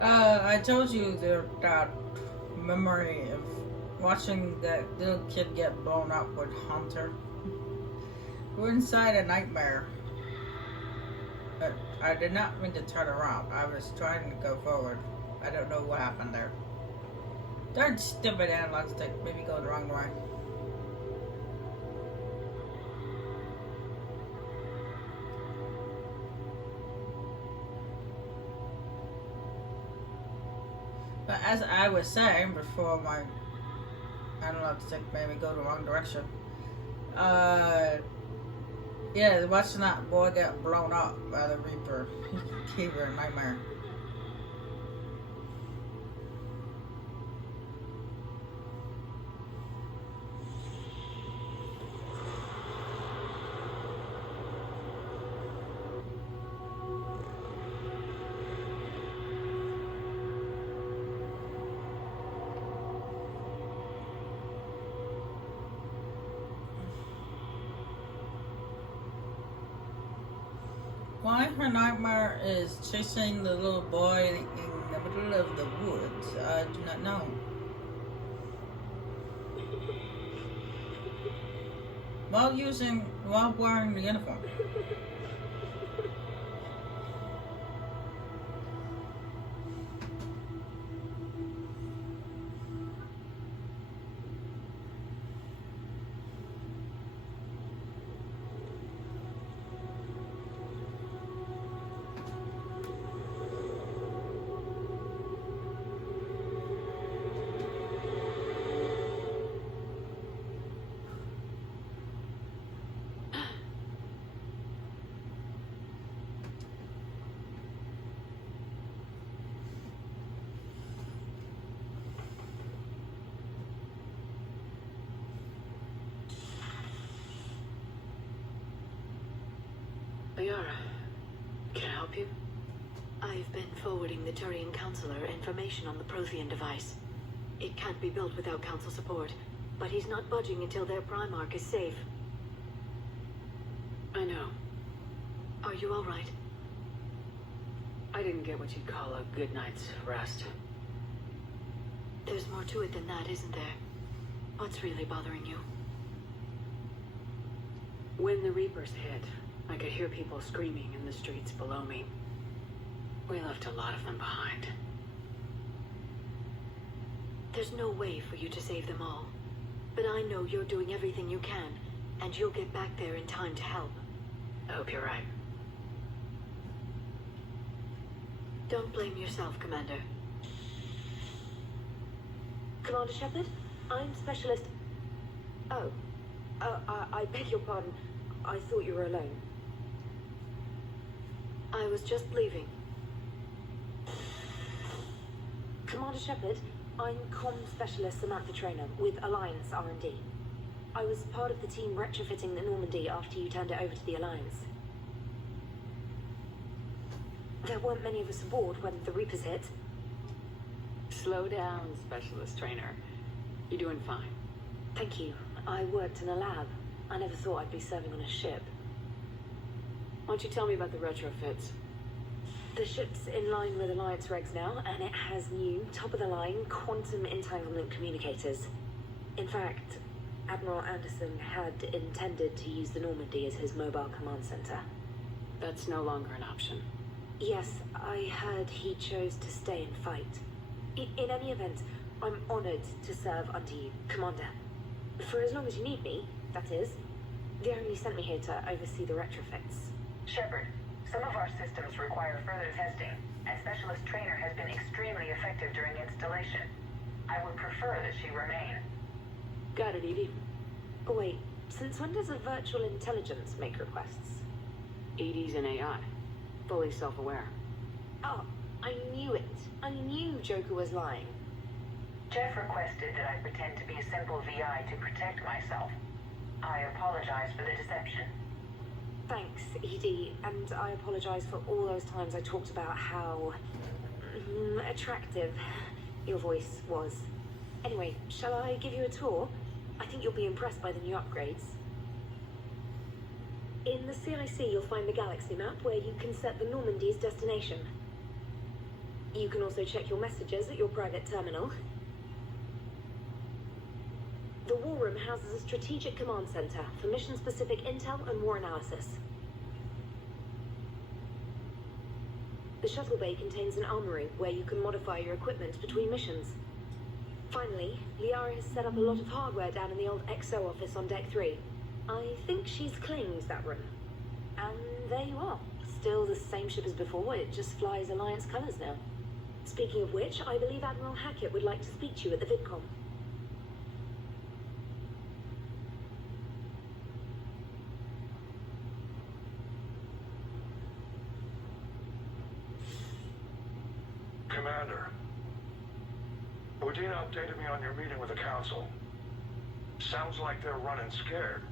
I told you that memory of watching that little kid get blown up with Hunter. We're inside a nightmare. But I did not mean to turn around. I was trying to go forward. I don't know what happened there. Don't stupid analog stick. Maybe go the wrong way. But as I was saying before, my analog stick made me go the wrong direction. Yeah, watching that boy get blown up by the Reaper gave her a nightmare. Why her nightmare is chasing the little boy in the middle of the woods, I do not know. While wearing the uniform. Liara, can I help you? I've been forwarding the Turian Counselor information on the Prothean device. It can't be built without Council support, but he's not budging until their Primarch is safe. I know. Are you all right? I didn't get what you'd call a good night's rest. There's more to it than that, isn't there? What's really bothering you? When the Reapers hit, I could hear people screaming in the streets below me. We left a lot of them behind. There's no way for you to save them all. But I know you're doing everything you can, and you'll get back there in time to help. I hope you're right. Don't blame yourself, Commander. Commander Shepard, I'm Specialist... Oh. I beg your pardon. I thought you were alone. I was just leaving. Commander Shepard, I'm Comm Specialist Samantha Trainer with Alliance R&D. I was part of the team retrofitting the Normandy after you turned it over to the Alliance. There weren't many of us aboard when the Reapers hit. Slow down, Specialist Trainer. You're doing fine. Thank you. I worked in a lab. I never thought I'd be serving on a ship. Why don't you tell me about the retrofits? The ship's in line with Alliance regs now, and it has new, top-of-the-line, quantum entanglement communicators. In fact, Admiral Anderson had intended to use the Normandy as his mobile command center. That's no longer an option. Yes, I heard he chose to stay and fight. In any event, I'm honored to serve under you, Commander. For as long as you need me, that is. They only sent me here to oversee the retrofits. Shepard, some of our systems require further testing, and Specialist Trainer has been extremely effective during installation. I would prefer that she remain. Got it, Edie. Oh wait, since when does a virtual intelligence make requests? Edie's an AI. Fully self-aware. Oh, I knew it. I knew Joker was lying. Jeff requested that I pretend to be a simple VI to protect myself. I apologize for the deception. Thanks, Edie, and I apologize for all those times I talked about how... attractive your voice was. Anyway, shall I give you a tour? I think you'll be impressed by the new upgrades. In the CIC, you'll find the galaxy map where you can set the Normandy's destination. You can also check your messages at your private terminal. The War Room houses a strategic command center for mission-specific intel and war analysis. The shuttle bay contains an armory where you can modify your equipment between missions. Finally, Liara has set up a lot of hardware down in the old XO office on Deck 3. I think she's claimed that room. And there you are. Still the same ship as before, it just flies Alliance colors now. Speaking of which, I believe Admiral Hackett would like to speak to you at the VidCon. Commander, Udina updated me on your meeting with the Council. Sounds like they're running scared.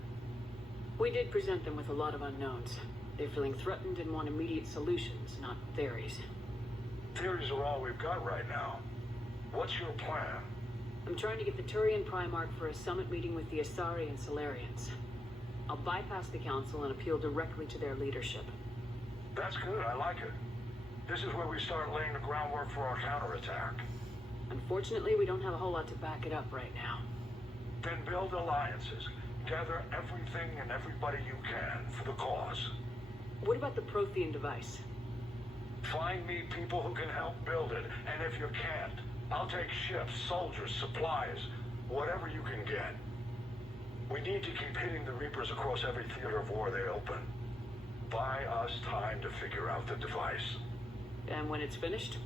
We did present them with a lot of unknowns. They're feeling threatened and want immediate solutions, not theories. Theories are all we've got right now. What's your plan? I'm trying to get the Turian Primarch for a summit meeting with the Asari and Solarians. I'll bypass the Council and appeal directly to their leadership. That's good, I like it. This is where we start laying the groundwork for our counterattack. Unfortunately, we don't have a whole lot to back it up right now. Then build alliances. Gather everything and everybody you can for the cause. What about the Prothean device? Find me people who can help build it, and if you can't, I'll take ships, soldiers, supplies, whatever you can get. We need to keep hitting the Reapers across every theater of war they open. Buy us time to figure out the device. And when it's finished?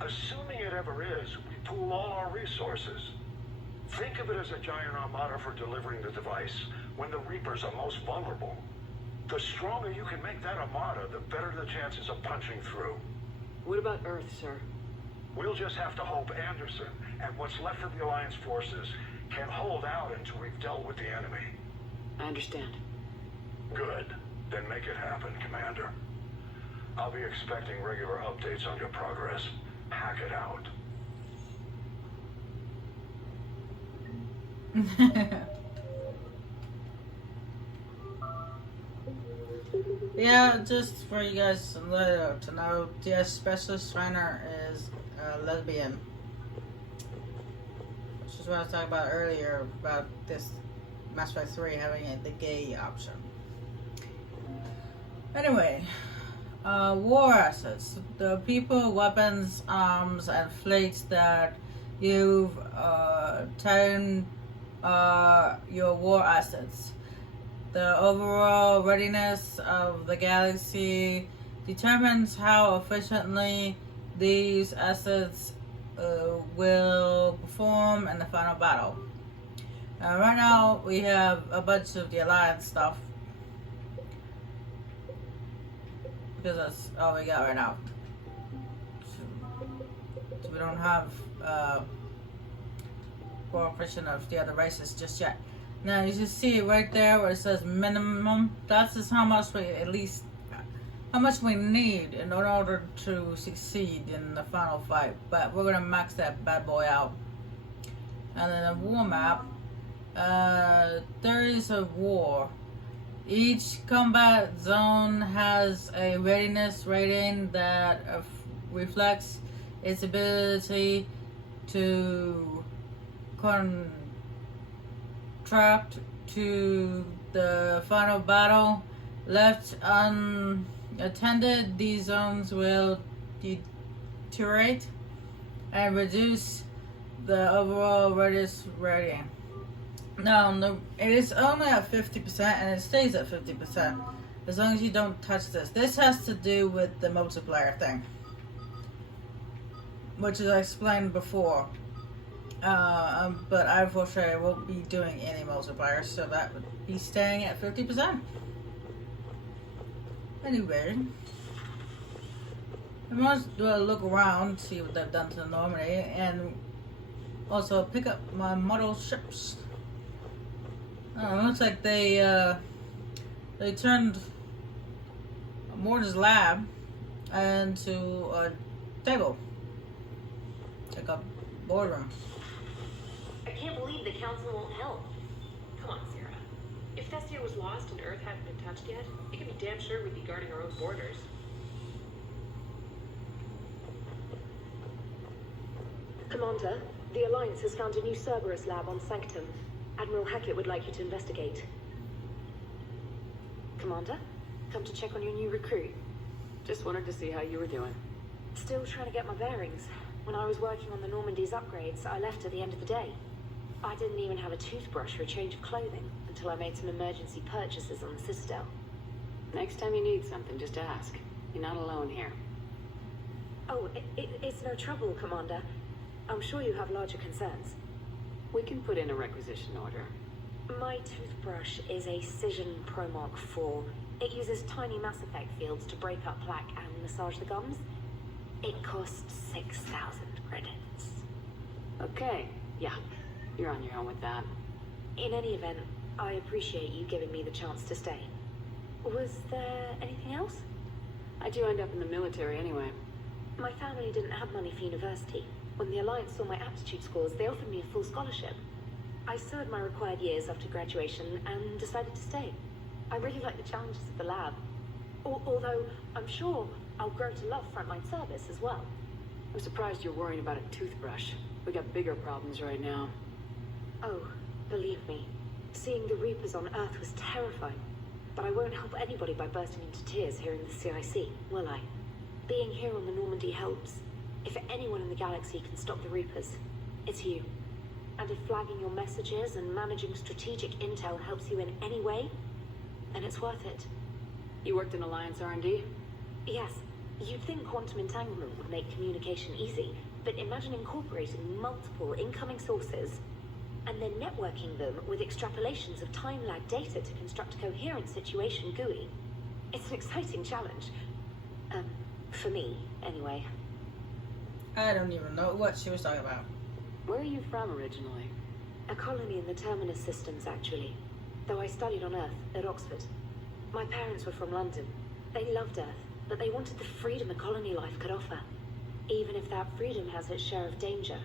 Assuming it ever is, we pool all our resources. Think of it as a giant armada for delivering the device, when the Reapers are most vulnerable. The stronger you can make that armada, the better the chances of punching through. What about Earth, sir? We'll just have to hope Anderson, and what's left of the Alliance forces, can hold out until we've dealt with the enemy. I understand. Good. Then make it happen, Commander. I'll be expecting regular updates on your progress. Hack it out. Yeah, just for you guys to know, the specialist trainer is a lesbian. Which is what I was talking about earlier about this Mass Effect 3 having the gay option. Anyway, war assets. The people, weapons, arms, and fleets that you've taken your war assets. The overall readiness of the galaxy determines how efficiently these assets will perform in the final battle. Right now, we have a bunch of the Alliance stuff, because that's all we got right now. So we don't have cooperation of the other races just yet. Now you just see it right there where it says minimum. That's just how much we how much we need in order to succeed in the final fight. But we're gonna max that bad boy out. And then a war map. There is a war. Each combat zone has a readiness rating that reflects its ability to contract to the final battle. Left unattended, these zones will deteriorate and reduce the overall readiness rating. Now, it is only at 50% and it stays at 50% as long as you don't touch this. This has to do with the multiplayer thing, which is I explained before. But I unfortunately won't be doing any multiplayer, so that would be staying at 50%. Anyway, I'm going to do a look around, see what they've done to Normandy, and also pick up my model ships. It looks like they turned Morta's lab into a table, like a boardroom. I can't believe the council won't help. Come on, Sarah. If Thestia was lost and Earth hadn't been touched yet, you can be damn sure we'd be guarding our own borders. Commander, the Alliance has found a new Cerberus lab on Sanctum. Admiral Hackett would like you to investigate. Commander, come to check on your new recruit. Just wanted to see how you were doing. Still trying to get my bearings. When I was working on the Normandy's upgrades, I left at the end of the day. I didn't even have a toothbrush or a change of clothing until I made some emergency purchases on the Citadel. Next time you need something, just ask. You're not alone here. Oh, it's no trouble, Commander. I'm sure you have larger concerns. We can put in a requisition order. My toothbrush is a Cision Pro Mark IV. It uses tiny Mass Effect fields to break up plaque and massage the gums. It costs 6,000 credits. Okay, yeah. You're on your own with that. In any event, I appreciate you giving me the chance to stay. Was there anything else? How'd you end up in the military anyway? My family didn't have money for university. When the Alliance saw my aptitude scores, they offered me a full scholarship. I served my required years after graduation and decided to stay. I really like the challenges of the lab. Although, I'm sure I'll grow to love frontline service as well. I'm surprised you're worrying about a toothbrush. We got bigger problems right now. Oh, believe me, seeing the Reapers on Earth was terrifying. But I won't help anybody by bursting into tears hearing the CIC, will I? Being here on the Normandy helps. If anyone in the galaxy can stop the Reapers, it's you. And if flagging your messages and managing strategic intel helps you in any way, then it's worth it. You worked in Alliance R&D? Yes, you'd think quantum entanglement would make communication easy, but imagine incorporating multiple incoming sources and then networking them with extrapolations of time-lag data to construct a coherent situation GUI. It's an exciting challenge. For me, anyway. I don't even know what she was talking about. Where are you from originally? A colony in the Terminus systems, actually. Though I studied on Earth, at Oxford. My parents were from London. They loved Earth, but they wanted the freedom a colony life could offer. Even if that freedom has its share of danger.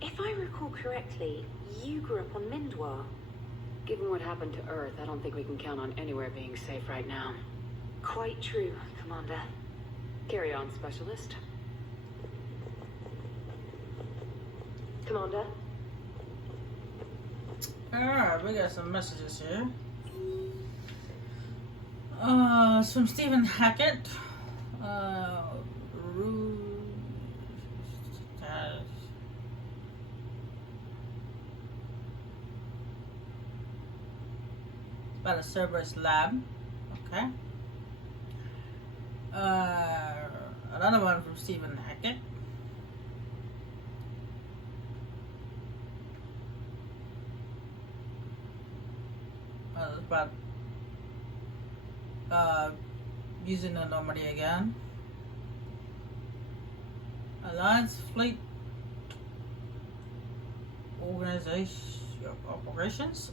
If I recall correctly, you grew up on Mindwar. Given what happened to Earth, I don't think we can count on anywhere being safe right now. Quite true, Commander. Carry on, Specialist. Commander? Alright, we got some messages here. It's from Stephen Hackett. About a Cerberus lab. Okay. Another one from Stephen Hackett. About using the Normandy again. Alliance Fleet Operations.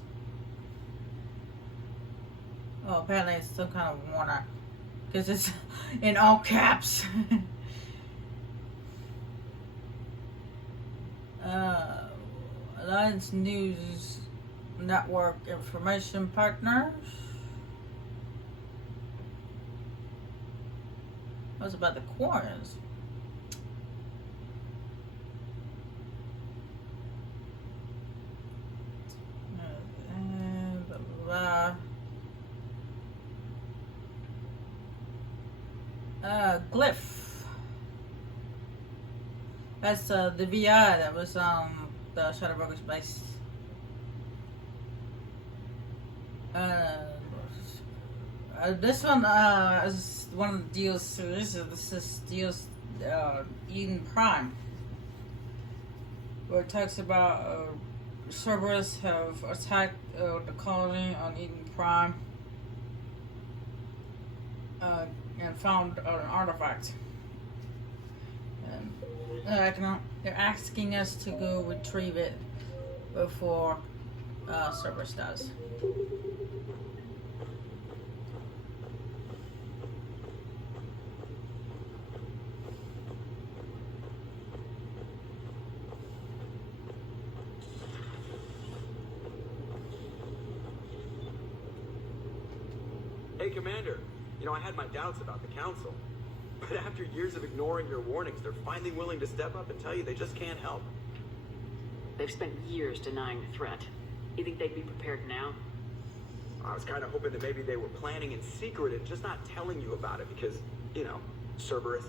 Oh, apparently it's some kind of warner because it's in all caps. Alliance News Network Information Partners. That was about the Quarters. And blah, blah, blah. Glyph. That's the VI that was on the Shadowbroker's base. This one is one of the deals series. This is deals Eden Prime, where it talks about Cerberus have attacked the colony on Eden Prime and found an artifact. And they're asking us to go retrieve it before Cerberus does. Commander. You know, I had my doubts about the Council. But after years of ignoring your warnings, they're finally willing to step up and tell you they just can't help. They've spent years denying the threat. You think they'd be prepared now? I was kind of hoping that maybe they were planning in secret and just not telling you about it because, you know, Cerberus.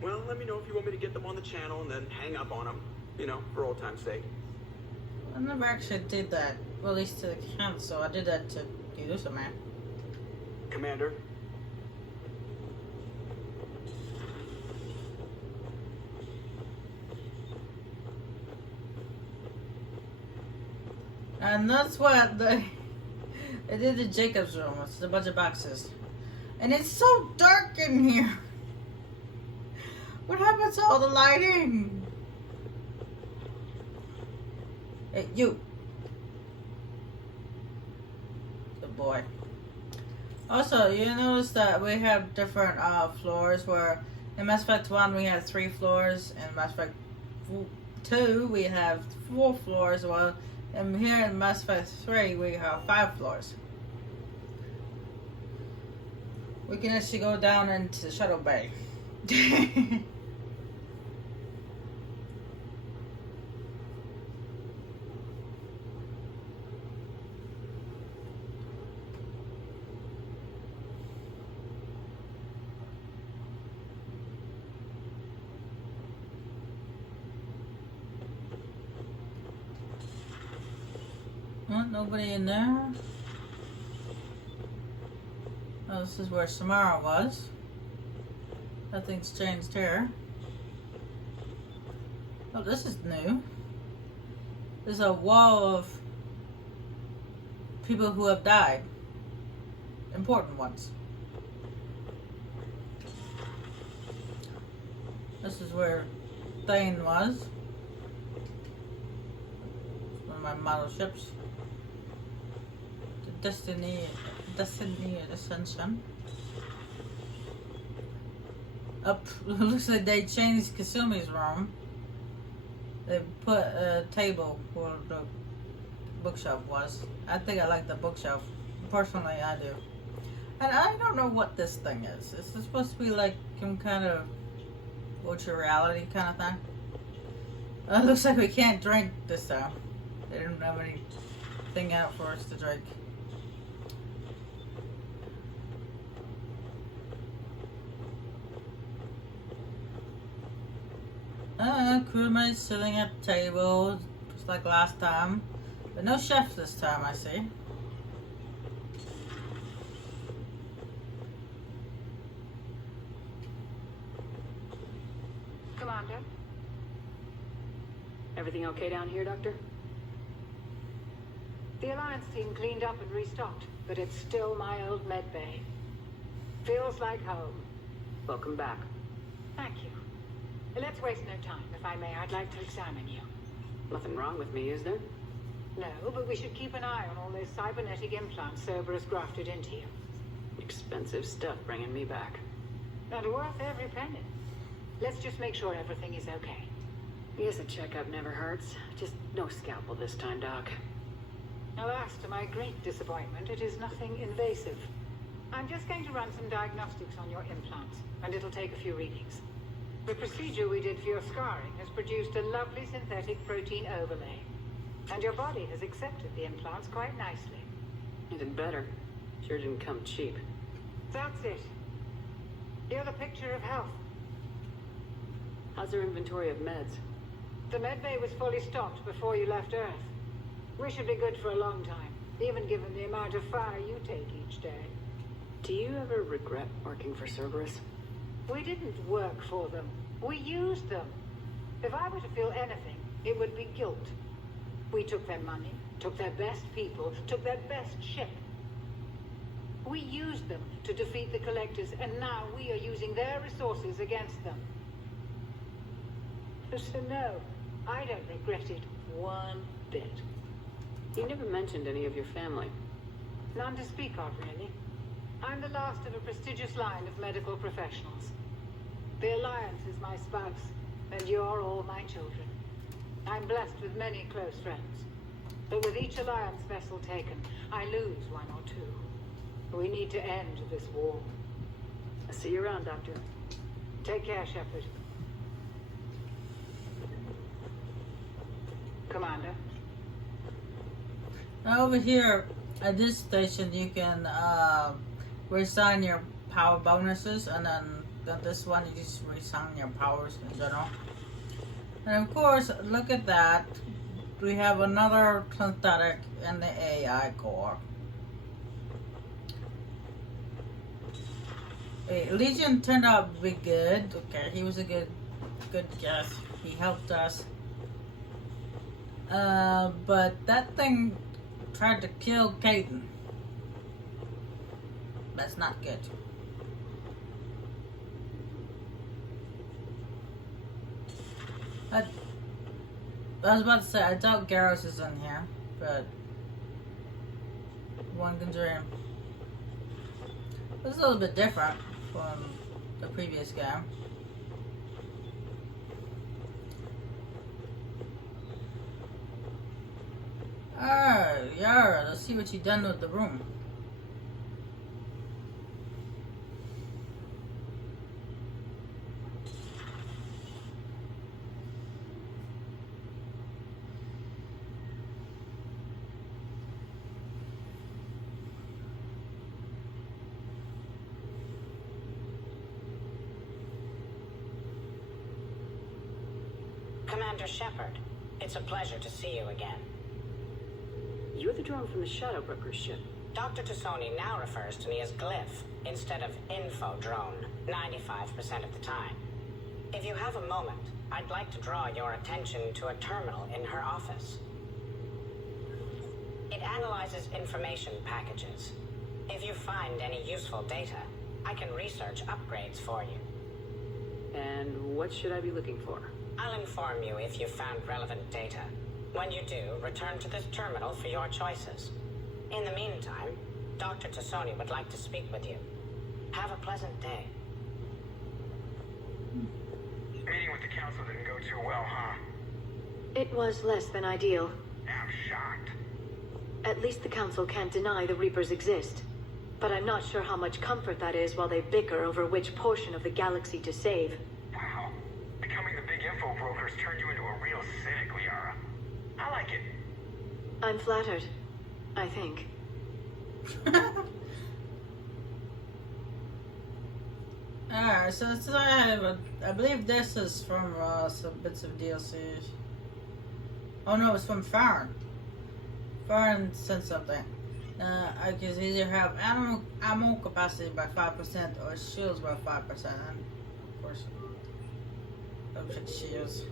Well, let me know if you want me to get them on the channel and then hang up on them, you know, for old time's sake. I never actually did that, well, at least to the Council. I did that to Usa, man. Commander? And that's what they did the Jacob's room. It's a bunch of boxes. And it's so dark in here. What happened to all the lighting? Hey, you. Good boy. Also, you notice that we have different floors where in Mass Effect 1 we had 3 floors, in Mass Effect 2 we have 4 floors, well, and here in Mass Effect 3 we have 5 floors. We can actually go down into the Shuttle Bay. Nobody in there. Oh, this is where Samara was. Nothing's changed here. Oh, this is new. There's a wall of people who have died. Important ones. This is where Thane was. One of my model ships. Destiny Ascension. Up, looks like they changed Kasumi's room. They put a table where the bookshelf was. I think I like the bookshelf. Personally, I do. And I don't know what this thing is. Is this supposed to be like some kind of virtual reality kind of thing? It looks like we can't drink this time. They didn't have anything out for us to drink. Crewmates sitting at the table, just like last time. But no chef this time, I see. Commander? Everything okay down here, Doctor? The Alliance team cleaned up and restocked, but it's still my old med bay. Feels like home. Welcome back. Thank you. Let's waste no time. If I may, I'd like to examine you. Nothing wrong with me, is there? No, but we should keep an eye on all those cybernetic implants Cerberus grafted into you. Expensive stuff bringing me back. And worth every penny. Let's just make sure everything is okay. Yes, a checkup never hurts. Just no scalpel this time, Doc. Alas, to my great disappointment, it is nothing invasive. I'm just going to run some diagnostics on your implants, and it'll take a few readings. The procedure we did for your scarring has produced a lovely synthetic protein overlay. And your body has accepted the implants quite nicely. Even better. Sure didn't come cheap. That's it. You're the picture of health. How's our inventory of meds? The medbay was fully stocked before you left Earth. We should be good for a long time, even given the amount of fire you take each day. Do you ever regret working for Cerberus? We didn't work for them. We used them. If I were to feel anything, it would be guilt. We took their money, took their best people, took their best ship. We used them to defeat the Collectors, and now we are using their resources against them. So no, I don't regret it one bit. You never mentioned any of your family. None to speak of, really. I'm the last of a prestigious line of medical professionals. The Alliance is my spouse, and you're all my children. I'm blessed with many close friends. But with each Alliance vessel taken, I lose one or two. We need to end this war. I'll see you around, Doctor. Take care, Shepard. Commander. Now over here at this station, you can reassign your power bonuses, and then this one you just reassign your powers in general. And of course, look at that. We have another synthetic in the AI core. Hey, Legion turned out to be good. Okay, he was a good guess. He helped us. But that thing tried to kill Caden. That's not good. I was about to say, I doubt Garrus is in here, but one can dream. This is a little bit different from the previous game. Alright, Yara, let's see what you've done with the room. Commander Shepard, it's a pleasure to see you again. You're the drone from the Shadow Broker's ship. Dr. Tassoni now refers to me as Glyph instead of Info Drone, 95% of the time. If you have a moment, I'd like to draw your attention to a terminal in her office. It analyzes information packages. If you find any useful data, I can research upgrades for you. And what should I be looking for? I'll inform you if you've found relevant data. When you do, return to this terminal for your choices. In the meantime, Dr. Tassoni would like to speak with you. Have a pleasant day. Meeting with the council didn't go too well, huh? It was less than ideal. I'm shocked. At least the council can't deny the Reapers exist. But I'm not sure how much comfort that is while they bicker over which portion of the galaxy to save. Wow. Becoming the big info broker's turned you into a real cynic, Liara. I like it. I'm flattered. I think. Alright, so I believe this is from some bits of DLCs. Oh no, it's from Farron. Farron sent something. I can either have ammo capacity by 5% or shields by 5%. And of course, I'll check shields.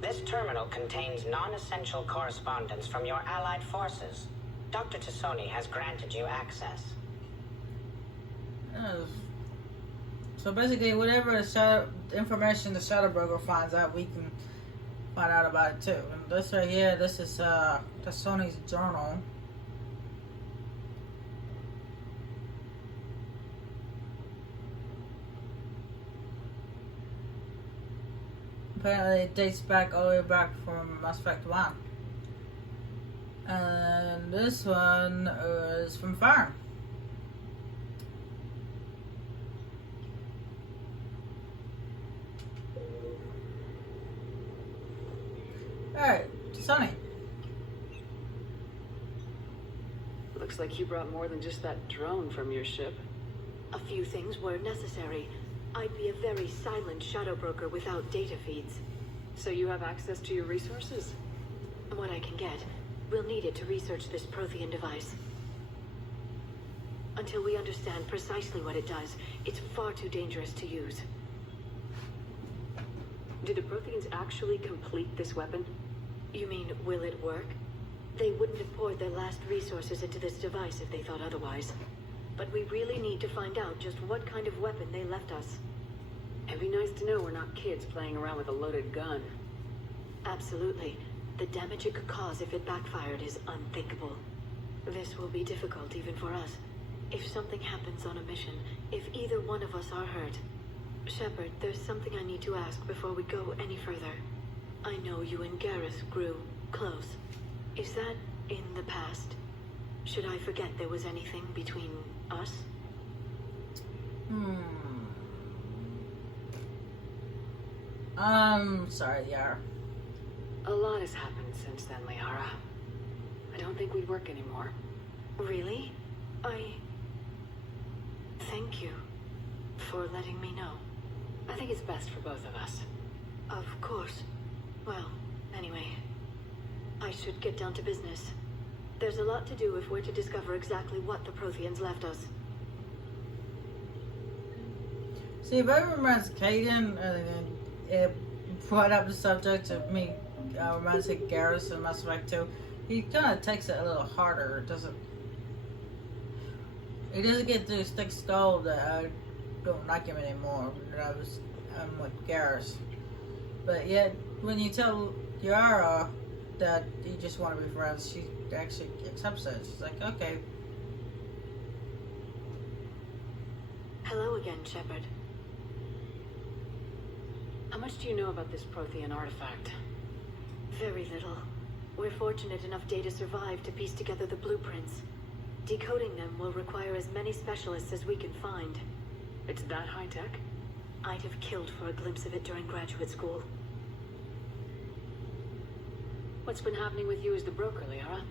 This terminal contains non-essential correspondence from your allied forces. Dr. Tassoni has granted you access. So basically, whatever information the Shadow Broker finds out, we can find out about it too. And this right here, this is Tassoni's journal. Apparently, it dates back all the way back from Mass Effect 1. And this one is from Farm. Alright, Sonny. Looks like you brought more than just that drone from your ship. A few things were necessary. I'd be a very silent shadow broker without data feeds. So you have access to your resources? What I can get. We'll need it to research this Prothean device. Until we understand precisely what it does, it's far too dangerous to use. Did the Protheans actually complete this weapon? You mean, will it work? They wouldn't have poured their last resources into this device if they thought otherwise. But we really need to find out just what kind of weapon they left us. It'd be nice to know we're not kids playing around with a loaded gun. Absolutely. The damage it could cause if it backfired is unthinkable. This will be difficult even for us. If something happens on a mission, if either one of us are hurt. Shepard, there's something I need to ask before we go any further. I know you and Garrus grew close. Is that in the past? Should I forget there was anything between us? Sorry, yeah. A lot has happened since then, Liara. I don't think we'd work anymore. Really? Thank you for letting me know. I think it's best for both of us. Of course. Well, anyway, I should get down to business. There's a lot to do if we're to discover exactly what the Protheans left us. See, if I reminds Caden, it brought up the subject of me, reminds me of Garrus and Mass Effect 2. He kind of takes it a little harder. He doesn't get to his thick skull that I don't like him anymore. I'm with Garrus. But yet, when you tell Yara that you just want to be friends, she actually accepts it. She's like, okay. Hello again, Shepard. How much do you know about this Prothean artifact? Very little. We're fortunate enough Data survived to piece together the blueprints. Decoding them will require as many specialists as we can find. It's that high-tech? I'd have killed for a glimpse of it during graduate school. What's been happening with you as the broker, Liara?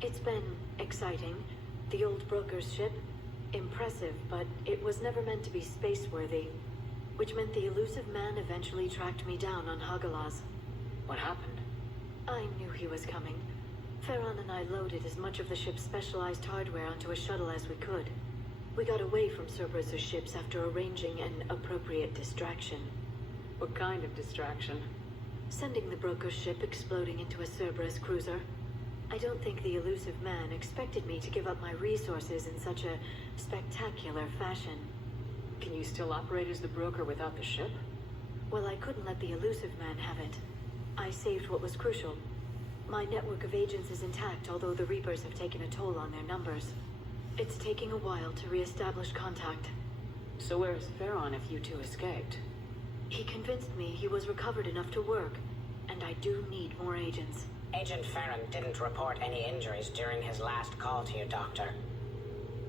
It's been exciting. The old broker's ship? Impressive, but it was never meant to be space-worthy. Which meant the elusive man eventually tracked me down on Hagalaz. What happened? I knew he was coming. Farron and I loaded as much of the ship's specialized hardware onto a shuttle as we could. We got away from Cerberus' ships after arranging an appropriate distraction. What kind of distraction? Sending the broker's ship exploding into a Cerberus cruiser. I don't think the elusive man expected me to give up my resources in such a spectacular fashion. Can you still operate as the broker without the ship? Well, I couldn't let the elusive man have it. I saved what was crucial. My network of agents is intact, although the Reapers have taken a toll on their numbers. It's taking a while to re-establish contact. So where's Farron if you two escaped? He convinced me he was recovered enough to work, and I do need more agents. Agent Farron didn't report any injuries during his last call to you, Doctor.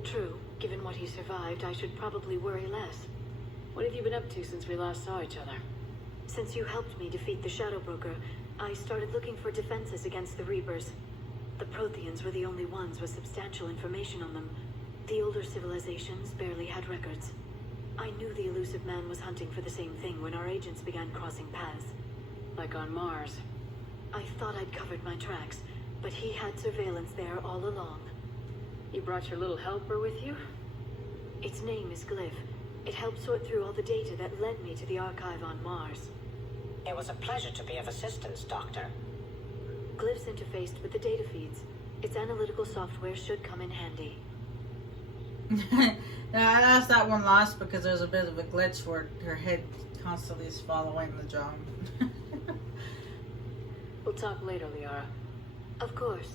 True. Given what he survived, I should probably worry less. What have you been up to since we last saw each other? Since you helped me defeat the Shadow Broker, I started looking for defenses against the Reapers. The Protheans were the only ones with substantial information on them. The older civilizations barely had records. I knew the elusive man was hunting for the same thing when our agents began crossing paths. Like on Mars. I thought I'd covered my tracks, but he had surveillance there all along. You brought your little helper with you? Its name is Glyph. It helped sort through all the data that led me to the archive on Mars. It was a pleasure to be of assistance, Doctor. Glyph's interfaced with the data feeds. Its analytical software should come in handy. Now, I asked that one last because there's a bit of a glitch where her head constantly is following the drum. We'll talk later, Liara. Of course.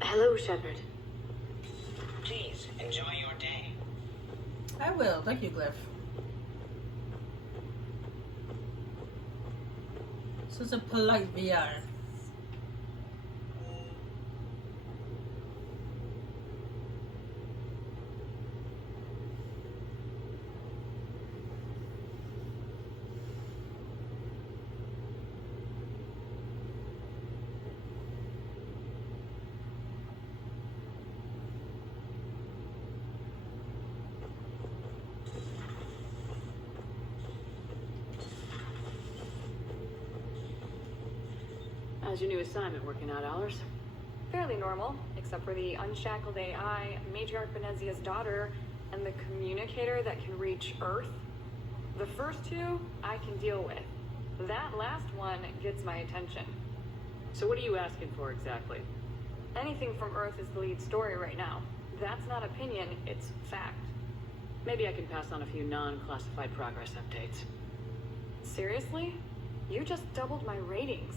Hello, Shepard. Please, enjoy your day. I will. Thank you, Glyph. Such a polite VR. How's your new assignment working out, Allers? Fairly normal, except for the unshackled AI, Matriarch Benezia's daughter, and the communicator that can reach Earth. The first two, I can deal with. That last one gets my attention. So what are you asking for exactly? Anything from Earth is the lead story right now. That's not opinion, it's fact. Maybe I can pass on a few non-classified progress updates. Seriously? You just doubled my ratings.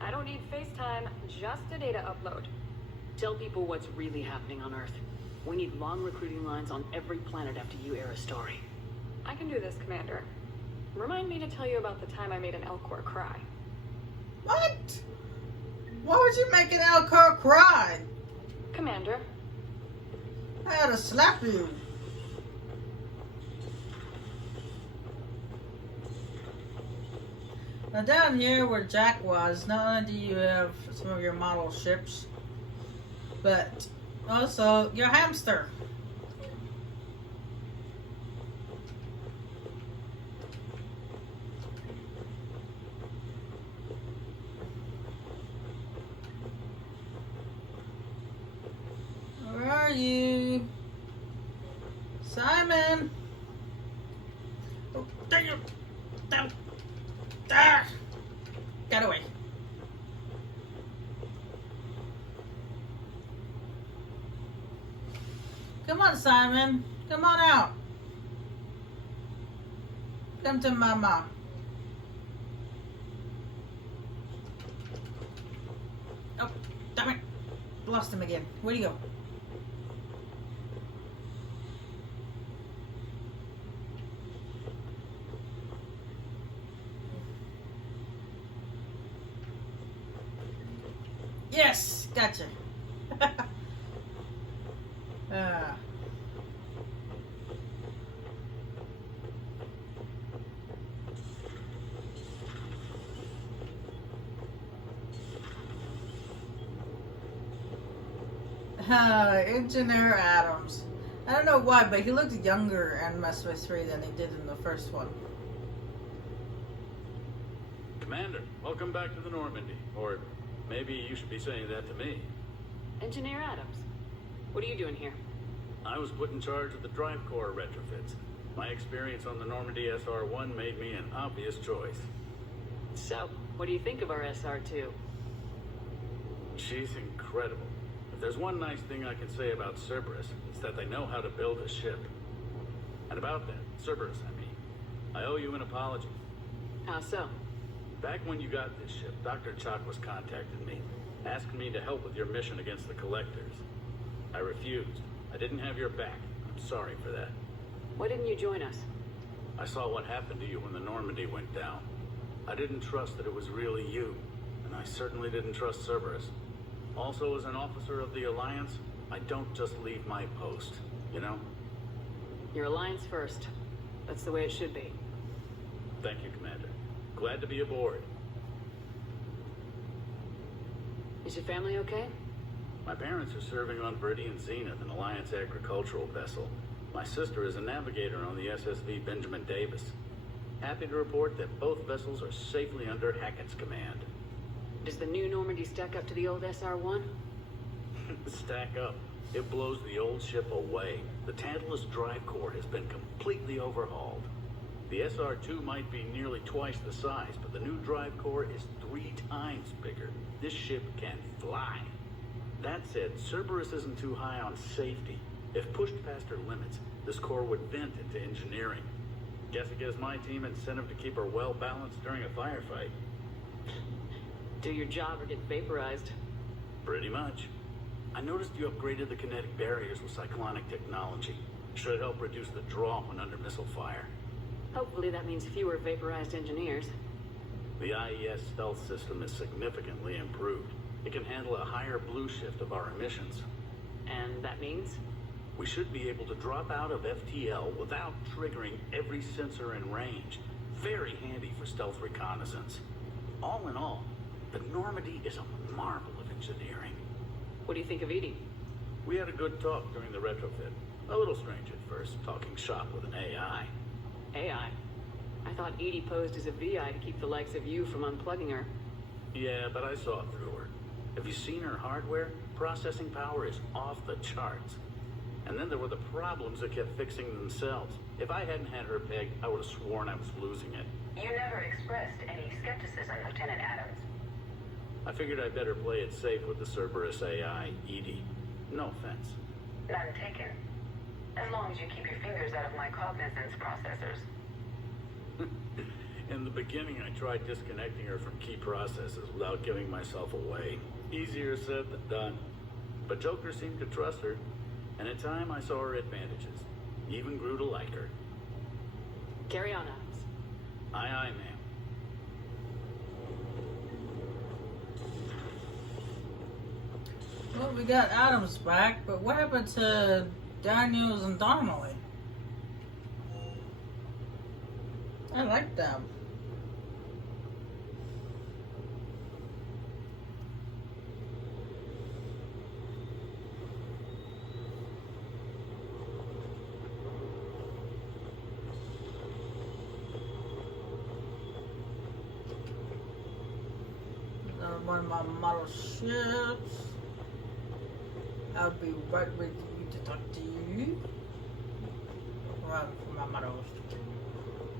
I don't need FaceTime, just a data upload. Tell people what's really happening on Earth. We need long recruiting lines on every planet after you air a story. I can do this, Commander. Remind me to tell you about the time I made an Elcor cry. What? Why would you make an Elcar cry? Commander. I ought to slap you. Now down here where Jack was, not only do you have some of your model ships, but also your hamster. Where are you? Simon! Oh, dang you! Down! Ah! Get away! Come on, Simon. Come on out. Come to Mama. Oh, damn it. Lost him again. Where'd he go? Yes, gotcha. Engineer Adams. I don't know why, but he looked younger in Mass Effect 3 than he did in the first one. Commander, welcome back to the Normandy. Or maybe you should be saying that to me. Engineer Adams, what are you doing here? I was put in charge of the drive core retrofits. My experience on the Normandy SR-1 made me an obvious choice. So, what do you think of our SR-2? She's incredible. If there's one nice thing I can say about Cerberus, it's that they know how to build a ship. And about that, Cerberus, I mean, I owe you an apology. How so? Back when you got this ship, Dr. Chakwas contacted me, asking me to help with your mission against the Collectors. I refused. I didn't have your back. I'm sorry for that. Why didn't you join us? I saw what happened to you when the Normandy went down. I didn't trust that it was really you, and I certainly didn't trust Cerberus. Also, as an officer of the Alliance, I don't just leave my post, you know? Your Alliance first. That's the way it should be. Thank you, Commander. Glad to be aboard. Is your family okay? My parents are serving on Viridian Zenith, an Alliance agricultural vessel. My sister is a navigator on the SSV Benjamin Davis. Happy to report that both vessels are safely under Hackett's command. Does the new Normandy stack up to the old SR-1? Stack up. It blows the old ship away. The Tantalus drive core has been completely overhauled. The SR-2 might be nearly twice the size, but the new drive core is 3 times bigger. This ship can fly. That said, Cerberus isn't too high on safety. If pushed past her limits, this core would vent into engineering. Guess it gives my team incentive to keep her well balanced during a firefight. Do your job or get vaporized. Pretty much. I noticed you upgraded the kinetic barriers with cyclonic technology. Should help reduce the draw when under missile fire. Hopefully that means fewer vaporized engineers. The IES stealth system is significantly improved. It can handle a higher blue shift of our emissions. And that means? We should be able to drop out of FTL without triggering every sensor in range. Very handy for stealth reconnaissance. All in all, the Normandy is a marvel of engineering. What do you think of Edie? We had a good talk during the retrofit. A little strange at first, talking shop with an AI. AI? I thought Edie posed as a VI to keep the likes of you from unplugging her. Yeah, but I saw through her. Have you seen her hardware? Processing power is off the charts. And then there were the problems that kept fixing themselves. If I hadn't had her pegged, I would have sworn I was losing it. You never expressed any skepticism, Lieutenant Adams. I figured I'd better play it safe with the Cerberus AI, Edie. No offense. None taken. As long as you keep your fingers out of my cognizance processors. In the beginning, I tried disconnecting her from key processes without giving myself away. Easier said than done. But Joker seemed to trust her, and in time I saw her advantages. Even grew to like her. Carry on, Adams. Aye, aye, ma'am. Well, we got Adams back, but what happened to Daniels and Donnelly? I like them. One of my model ships. I'll be right with you to talk to you. Run for my models.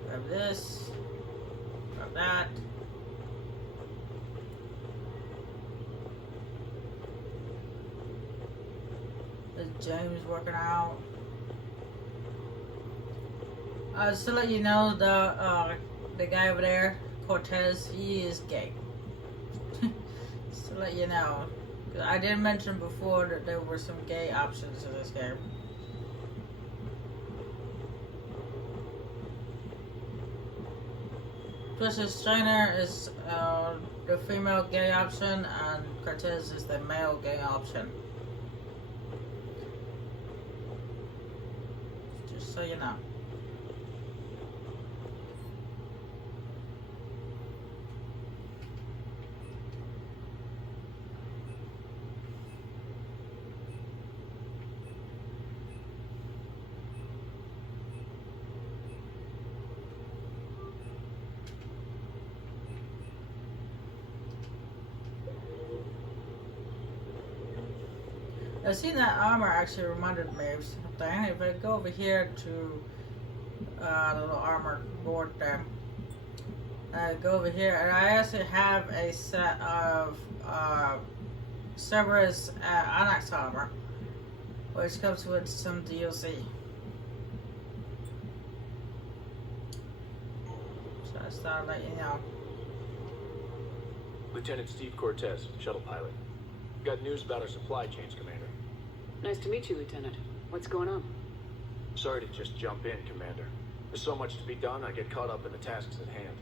Grab this. Grab that. Is James working out? Just to let you know, the guy over there, Cortez, he is gay. Just to let you know. I did mention before that there were some gay options in this game. Twisted Strainer is the female gay option, and Cortez is the male gay option. Just so you know. I seen that armor actually reminded me of something. If I go over here to the little armor board there, I go over here and I actually have a set of Cerberus Onyx armor, which comes with some DLC. So I just thought I'd let you know. Lieutenant Steve Cortez, shuttle pilot. Got news about our supply chains, Commander. Nice to meet you, Lieutenant. What's going on? Sorry to just jump in, Commander. There's so much to be done, I get caught up in the tasks at hand.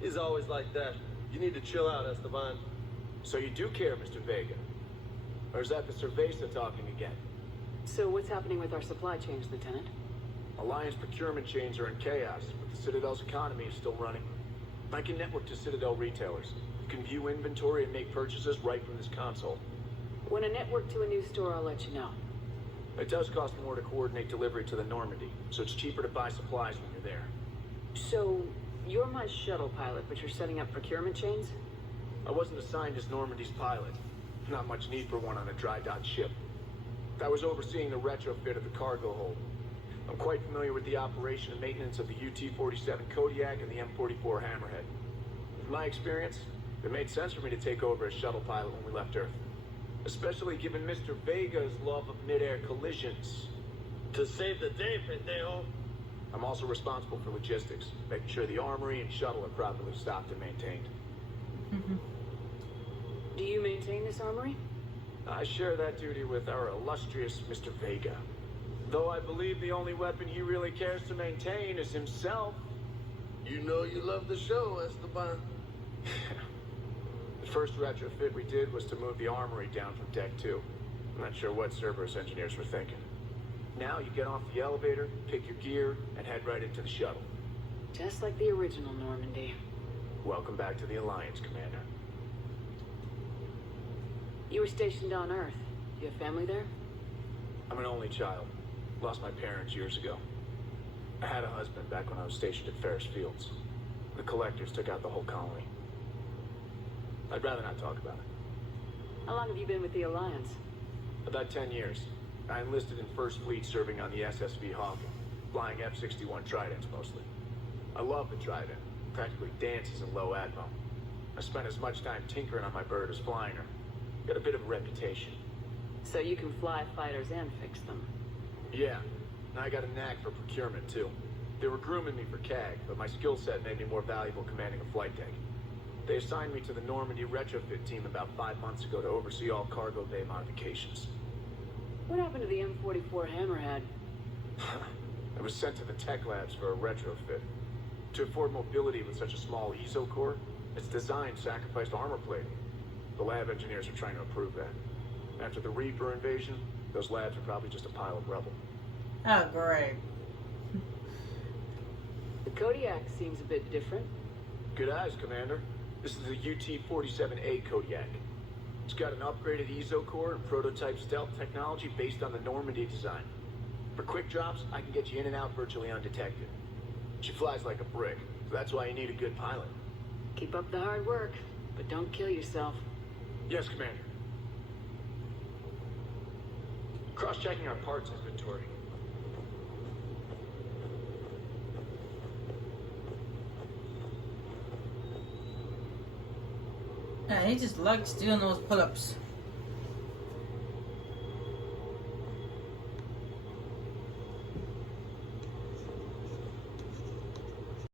He's always like that. You need to chill out, Esteban. So you do care, Mr. Vega? Or is that the Cerveza talking again? So what's happening with our supply chains, Lieutenant? Alliance procurement chains are in chaos, but the Citadel's economy is still running. I can network to Citadel retailers. You can view inventory and make purchases right from this console. When I network to a new store, I'll let you know. It does cost more to coordinate delivery to the Normandy, so it's cheaper to buy supplies when you're there. So, you're my shuttle pilot, but you're setting up procurement chains? I wasn't assigned as Normandy's pilot. Not much need for one on a dry dock ship. I was overseeing the retrofit of the cargo hold. I'm quite familiar with the operation and maintenance of the UT-47 Kodiak and the M44 Hammerhead. In my experience, it made sense for me to take over as shuttle pilot when we left Earth. Especially given Mr. Vega's love of mid-air collisions. To save the day, pendejo. I'm also responsible for logistics, making sure the armory and shuttle are properly stocked and maintained. Do you maintain this armory? I share that duty with our illustrious Mr. Vega. Though I believe the only weapon he really cares to maintain is himself. You know you love the show, Esteban. The first retrofit we did was to move the armory down from Deck 2. I'm not sure what Cerberus engineers were thinking. Now you get off the elevator, pick your gear, and head right into the shuttle. Just like the original Normandy. Welcome back to the Alliance, Commander. You were stationed on Earth. Do you have family there? I'm an only child. Lost my parents years ago. I had a husband back when I was stationed at Ferris Fields. The collectors took out the whole colony. I'd rather not talk about it. How long have you been with the Alliance? About 10 years. I enlisted in First Fleet serving on the SSV Hawking, flying F-61 Tridents mostly. I love the Trident, practically dances in low atmo. I spent as much time tinkering on my bird as flying her. Got a bit of a reputation. So you can fly fighters and fix them? Yeah, and I got a knack for procurement too. They were grooming me for CAG, but my skill set made me more valuable commanding a flight deck. They assigned me to the Normandy retrofit team about 5 months ago to oversee all cargo bay modifications. What happened to the M44 Hammerhead? I was sent to the tech labs for a retrofit. To afford mobility with such a small ESO core, its design sacrificed armor plating. The lab engineers are trying to improve that. After the Reaper invasion, those labs are probably just a pile of rubble. Oh, great. The Kodiak seems a bit different. Good eyes, Commander. This is the UT-47A Kodiak. It's got an upgraded ESO core and prototype stealth technology based on the Normandy design. For quick drops, I can get you in and out virtually undetected. She flies like a brick, so that's why you need a good pilot. Keep up the hard work, but don't kill yourself. Yes, Commander. Cross-checking our parts inventory. Yeah, he just likes doing those pull-ups.